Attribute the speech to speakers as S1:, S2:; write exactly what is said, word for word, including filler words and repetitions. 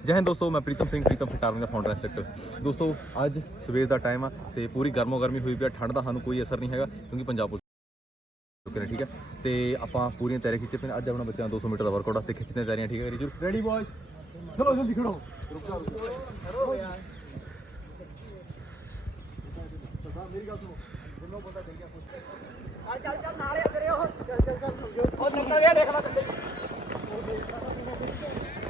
S1: जय हिंद दोस्तों, मैं प्रीतम सिंह प्रीतम फिट आर्मी का फाउंडर इंस्ट्रक्टर। दोस्तों अज सवेर का टाइम है तो पूरी गर्मो गर्मी हुई पी, ठंड का सानू कोई असर नहीं है क्योंकि पंजाब पुलिस चुके हैं। ठीक है, तो आप पूरी तैयारी खिंचे पे। अज अपना बच्चों दो सौ मीटर का वर्कआउट है, खिंचने तैयारियां। ठीक है जी, रेडी बॉय, चलो जल्दी खड़ो। मेरी गल सुनो, जिन्हों बंदा चल गया चल चल नाले करियो, चल चल चल ओ निकल गया, देख ला